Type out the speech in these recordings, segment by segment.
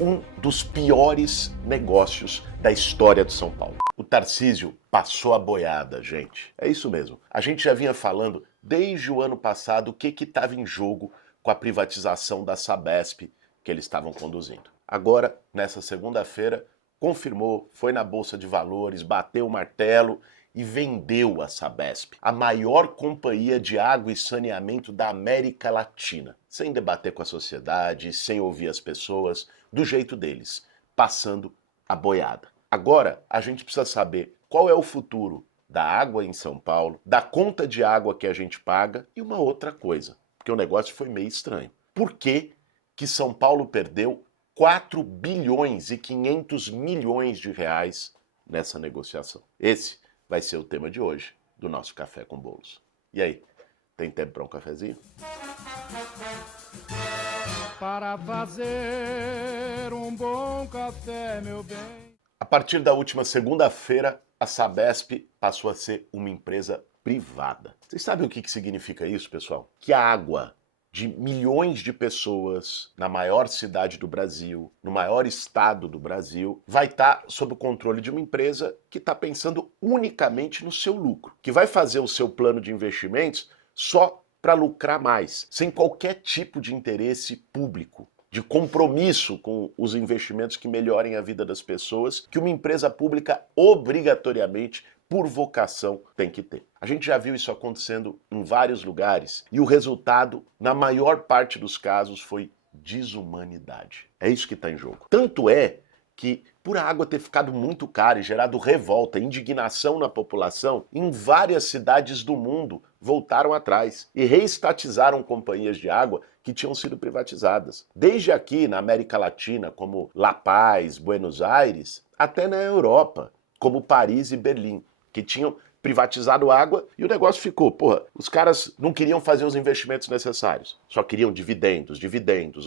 Um dos piores negócios da história de São Paulo. O Tarcísio passou a boiada, gente. É isso mesmo. A gente já vinha falando desde o ano passado o que estava em jogo com a privatização da Sabesp que eles estavam conduzindo. Agora, nessa segunda-feira, confirmou, foi na Bolsa de Valores, bateu o martelo e vendeu a Sabesp, a maior companhia de água e saneamento da América Latina, sem debater com a sociedade, sem ouvir as pessoas, do jeito deles, passando a boiada. Agora, a gente precisa saber qual é o futuro da água em São Paulo, da conta de água que a gente paga e uma outra coisa, porque o negócio foi meio estranho. Por que que São Paulo perdeu 4 bilhões e 500 milhões de reais nessa negociação? Esse vai ser o tema de hoje do nosso Café com Bolos. E aí, tem tempo para um cafezinho? Para fazer um bom café, meu bem. A partir da última segunda-feira, a Sabesp passou a ser uma empresa privada. Vocês sabem o que significa isso, pessoal? Que a água de milhões de pessoas na maior cidade do Brasil, no maior estado do Brasil, vai estar sob o controle de uma empresa que está pensando unicamente no seu lucro, que vai fazer o seu plano de investimentos só para lucrar mais, sem qualquer tipo de interesse público, de compromisso com os investimentos que melhorem a vida das pessoas, que uma empresa pública obrigatoriamente, por vocação, tem que ter. A gente já viu isso acontecendo em vários lugares e o resultado, na maior parte dos casos, foi desumanidade. É isso que está em jogo. Tanto é que, por a água ter ficado muito cara e gerado revolta, indignação na população, em várias cidades do mundo voltaram atrás e reestatizaram companhias de água que tinham sido privatizadas. Desde aqui na América Latina, como La Paz, Buenos Aires, até na Europa, como Paris e Berlim, que tinham privatizado água e o negócio ficou, os caras não queriam fazer os investimentos necessários, só queriam dividendos,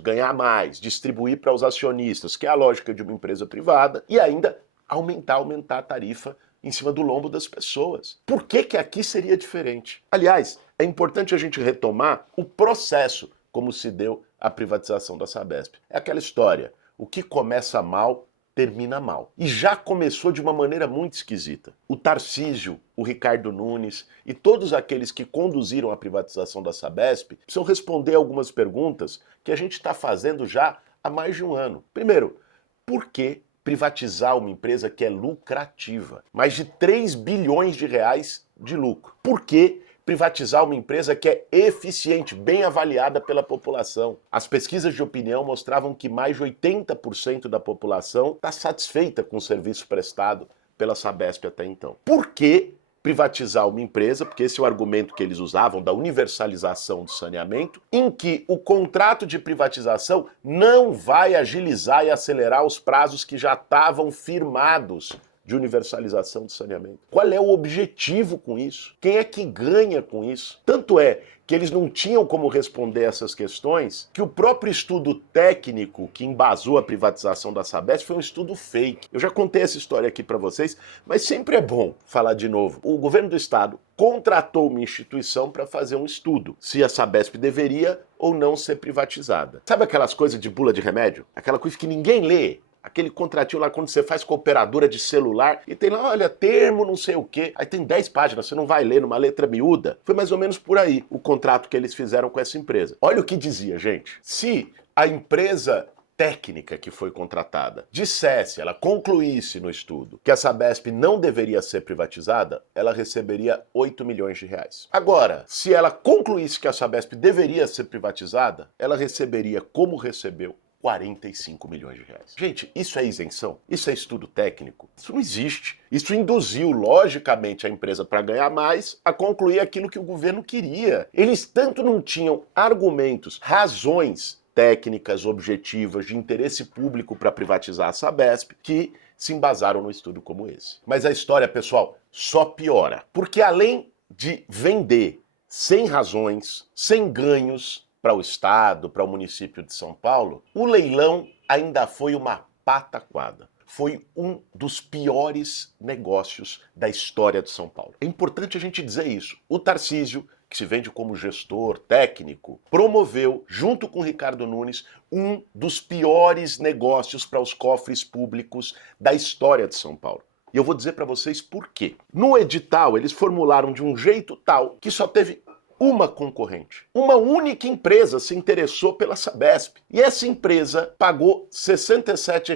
ganhar mais, distribuir para os acionistas, que é a lógica de uma empresa privada, e ainda aumentar a tarifa em cima do lombo das pessoas. Por que aqui seria diferente? Aliás, é importante a gente retomar o processo como se deu a privatização da Sabesp. É aquela história, o que começa mal termina mal. E já começou de uma maneira muito esquisita. O Tarcísio, o Ricardo Nunes e todos aqueles que conduziram a privatização da Sabesp precisam responder algumas perguntas que a gente está fazendo já há mais de um ano. Primeiro, por que privatizar uma empresa que é lucrativa? Mais de 3 bilhões de reais de lucro. Por que privatizar uma empresa que é eficiente, bem avaliada pela população? As pesquisas de opinião mostravam que mais de 80% da população está satisfeita com o serviço prestado pela Sabesp até então. Por que privatizar uma empresa, porque esse é o argumento que eles usavam, da universalização do saneamento, em que o contrato de privatização não vai agilizar e acelerar os prazos que já estavam firmados de universalização do saneamento? Qual é o objetivo com isso? Quem é que ganha com isso? Tanto é que eles não tinham como responder essas questões, que o próprio estudo técnico que embasou a privatização da Sabesp foi um estudo fake. Eu já contei essa história aqui para vocês, mas sempre é bom falar de novo. O governo do estado contratou uma instituição para fazer um estudo se a Sabesp deveria ou não ser privatizada. Sabe aquelas coisas de bula de remédio? Aquela coisa que ninguém lê? Aquele contratinho lá quando você faz com a operadora de celular e tem lá, olha, termo não sei o quê. Aí tem 10 páginas, você não vai ler numa letra miúda. Foi mais ou menos por aí o contrato que eles fizeram com essa empresa. Olha o que dizia, gente. Se a empresa técnica que foi contratada dissesse, ela concluísse no estudo que a Sabesp não deveria ser privatizada, ela receberia 8 milhões de reais. Agora, se ela concluísse que a Sabesp deveria ser privatizada, ela receberia, como recebeu, 45 milhões de reais. Gente, isso é isenção? Isso é estudo técnico? Isso não existe. Isso induziu, logicamente, a empresa, para ganhar mais, a concluir aquilo que o governo queria. Eles tanto não tinham argumentos, razões técnicas, objetivas, de interesse público para privatizar a Sabesp, que se embasaram num estudo como esse. Mas a história, pessoal, só piora. Porque além de vender sem razões, sem ganhos, para o estado, para o município de São Paulo, o leilão ainda foi uma pataquada. Foi um dos piores negócios da história de São Paulo. É importante a gente dizer isso. O Tarcísio que se vende como gestor técnico, promoveu, junto com Ricardo Nunes, um dos piores negócios para os cofres públicos da história de São Paulo. E eu vou dizer para vocês por quê. No edital, eles formularam de um jeito tal que só teve uma concorrente. Uma única empresa se interessou pela Sabesp. E essa empresa pagou R$ 67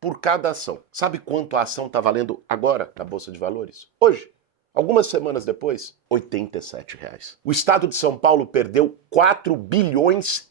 por cada ação. Sabe quanto a ação está valendo agora na Bolsa de Valores? Hoje. Algumas semanas depois, R$ 87. O Estado de São Paulo perdeu 4,5 bilhões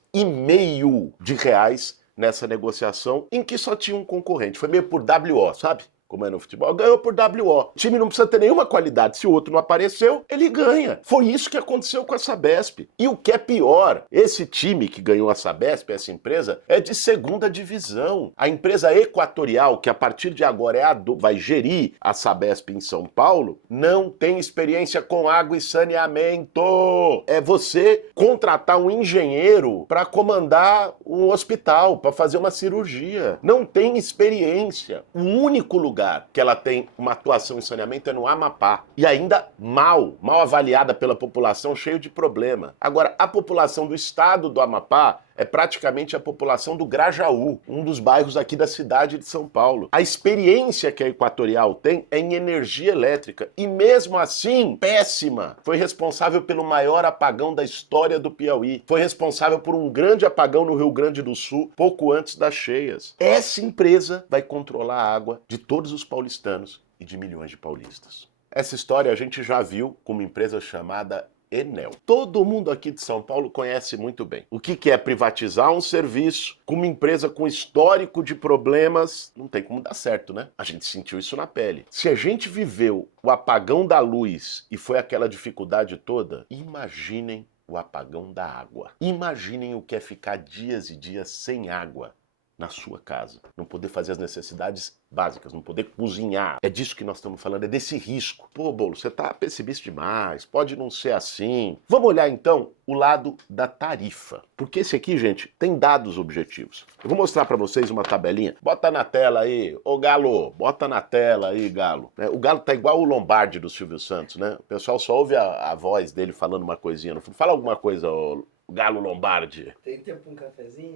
de reais nessa negociação em que só tinha um concorrente. Foi meio por WO, sabe? Como é no futebol, ganhou por WO. O time não precisa ter nenhuma qualidade. Se o outro não apareceu, ele ganha. Foi isso que aconteceu com a Sabesp. E o que é pior, esse time que ganhou a Sabesp, essa empresa, é de segunda divisão. A empresa Equatorial, que a partir de agora vai gerir a Sabesp em São Paulo, não tem experiência com água e saneamento. É você contratar um engenheiro para comandar um hospital, para fazer uma cirurgia. Não tem experiência. O único lugar que ela tem uma atuação em saneamento é no Amapá. E ainda mal avaliada pela população, cheio de problema. Agora, a população do estado do Amapá é praticamente a população do Grajaú, um dos bairros aqui da cidade de São Paulo. A experiência que a Equatorial tem é em energia elétrica e mesmo assim, péssima. Foi responsável pelo maior apagão da história do Piauí. Foi responsável por um grande apagão no Rio Grande do Sul, pouco antes das cheias. Essa empresa vai controlar a água de todos os paulistanos e de milhões de paulistas. Essa história a gente já viu com uma empresa chamada Enel. Todo mundo aqui de São Paulo conhece muito bem. O que é privatizar um serviço com uma empresa com histórico de problemas? Não tem como dar certo, né? A gente sentiu isso na pele. Se a gente viveu o apagão da luz e foi aquela dificuldade toda, imaginem o apagão da água. Imaginem o que é ficar dias e dias sem água na sua casa. Não poder fazer as necessidades básicas, não poder cozinhar. É disso que nós estamos falando, é desse risco. Pô, Bolo, você tá pessimista demais, pode não ser assim. Vamos olhar então o lado da tarifa. Porque esse aqui, gente, tem dados objetivos. Eu vou mostrar para vocês uma tabelinha. Bota na tela aí, ô Galo, bota na tela aí, Galo. O Galo tá igual o Lombardi do Silvio Santos, né? O pessoal só ouve a voz dele falando uma coisinha no fundo. Fala alguma coisa, ô Galo Lombardi. Tem tempo pra um cafezinho?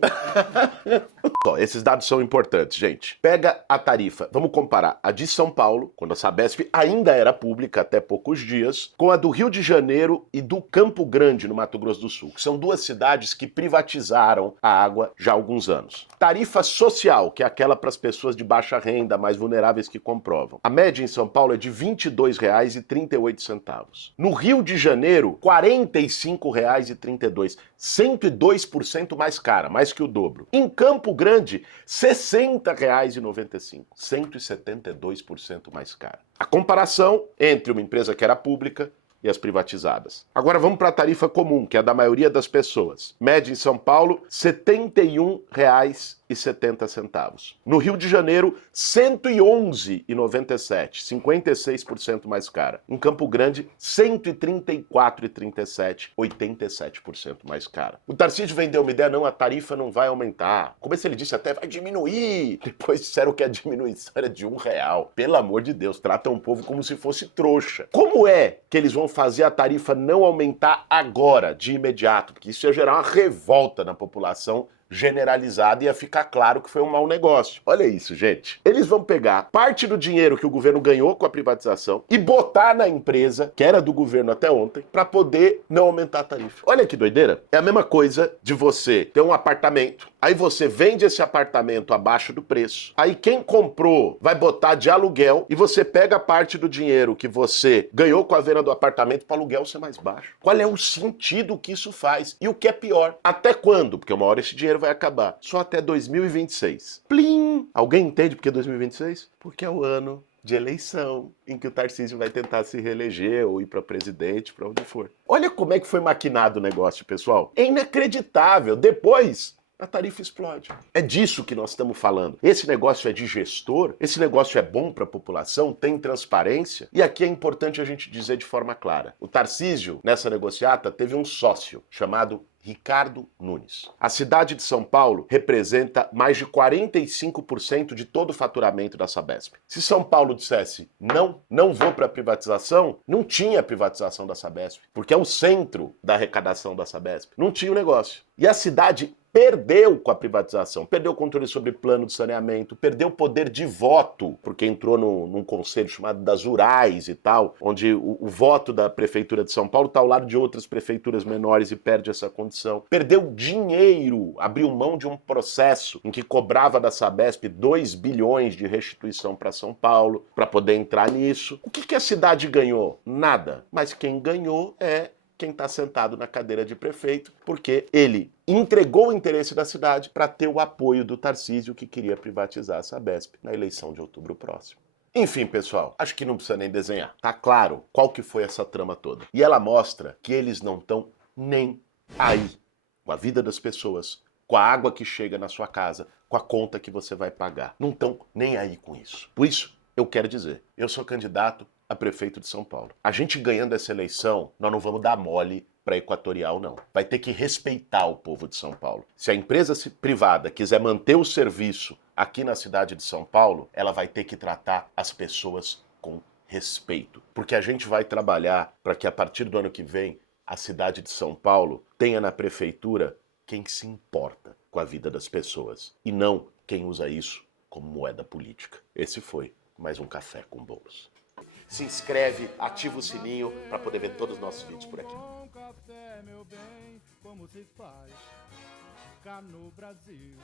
Ó, esses dados são importantes, gente. Pega a tarifa, vamos comparar a de São Paulo, quando a Sabesp ainda era pública até poucos dias, com a do Rio de Janeiro e do Campo Grande, no Mato Grosso do Sul, que são duas cidades que privatizaram a água já há alguns anos. Tarifa social, que é aquela para as pessoas de baixa renda, mais vulneráveis que comprovam. A média em São Paulo é de R$ 22,38. No Rio de Janeiro, R$ 45,32. 102% mais cara, mais que o dobro. Em Campo Grande, R$ 60,95. 172% mais cara. A comparação entre uma empresa que era pública e as privatizadas. Agora vamos para a tarifa comum, que é a da maioria das pessoas. Média em São Paulo, R$ 71,70. No Rio de Janeiro, R$ 111,97, 56% mais cara. Em Campo Grande, R$ 134,37, 87% mais cara. O Tarcísio vendeu uma ideia, não, a tarifa não vai aumentar. Como ele disse, até vai diminuir. Depois disseram que a diminuição era de R$1. Pelo amor de Deus, tratam o povo como se fosse trouxa. Como é que eles vão fazer a tarifa não aumentar agora, de imediato? Porque isso ia gerar uma revolta na população generalizada e ia ficar claro que foi um mau negócio. Olha isso, gente. Eles vão pegar parte do dinheiro que o governo ganhou com a privatização e botar na empresa, que era do governo até ontem, para poder não aumentar a tarifa. Olha que doideira. É a mesma coisa de você ter um apartamento, aí você vende esse apartamento abaixo do preço, aí quem comprou vai botar de aluguel e você pega parte do dinheiro que você ganhou com a venda do apartamento para aluguel ser mais baixo. Qual é o sentido que isso faz? E o que é pior? Até quando? Porque uma hora esse dinheiro vai acabar. Só até 2026. Plim! Alguém entende por que 2026? Porque é o ano de eleição em que o Tarcísio vai tentar se reeleger ou ir para presidente, para onde for. Olha como é que foi maquinado o negócio, pessoal. É inacreditável. Depois a tarifa explode. É disso que nós estamos falando. Esse negócio é de gestor, esse negócio é bom para a população, tem transparência, e aqui é importante a gente dizer de forma clara. O Tarcísio, nessa negociata, teve um sócio chamado Ricardo Nunes. A cidade de São Paulo representa mais de 45% de todo o faturamento da Sabesp. Se São Paulo dissesse não vou para a privatização, não tinha privatização da Sabesp, porque é o centro da arrecadação da Sabesp. Não tinha o negócio. E a cidade perdeu com a privatização, perdeu o controle sobre plano de saneamento, perdeu o poder de voto, porque entrou num conselho chamado das Urais e tal, onde o voto da prefeitura de São Paulo está ao lado de outras prefeituras menores e perde essa condição. Perdeu dinheiro, abriu mão de um processo em que cobrava da Sabesp 2 bilhões de restituição para São Paulo, para poder entrar nisso. O que a cidade ganhou? Nada. Mas quem ganhou é quem está sentado na cadeira de prefeito, porque ele entregou o interesse da cidade para ter o apoio do Tarcísio, que queria privatizar a Sabesp na eleição de outubro próximo. Enfim, pessoal, acho que não precisa nem desenhar. Tá claro qual que foi essa trama toda. E ela mostra que eles não estão nem aí com a vida das pessoas, com a água que chega na sua casa, com a conta que você vai pagar. Não estão nem aí com isso. Por isso, eu quero dizer, eu sou candidato a prefeito de São Paulo. A gente ganhando essa eleição, nós não vamos dar mole para Equatorial, não. Vai ter que respeitar o povo de São Paulo. Se a empresa privada quiser manter o serviço aqui na cidade de São Paulo, ela vai ter que tratar as pessoas com respeito. Porque a gente vai trabalhar para que a partir do ano que vem, a cidade de São Paulo tenha na prefeitura quem se importa com a vida das pessoas e não quem usa isso como moeda política. Esse foi mais um Café com Bolos. Se inscreve, ativa o sininho para poder ver todos os nossos vídeos por aqui. Um café, meu bem, como se faz cá no Brasil.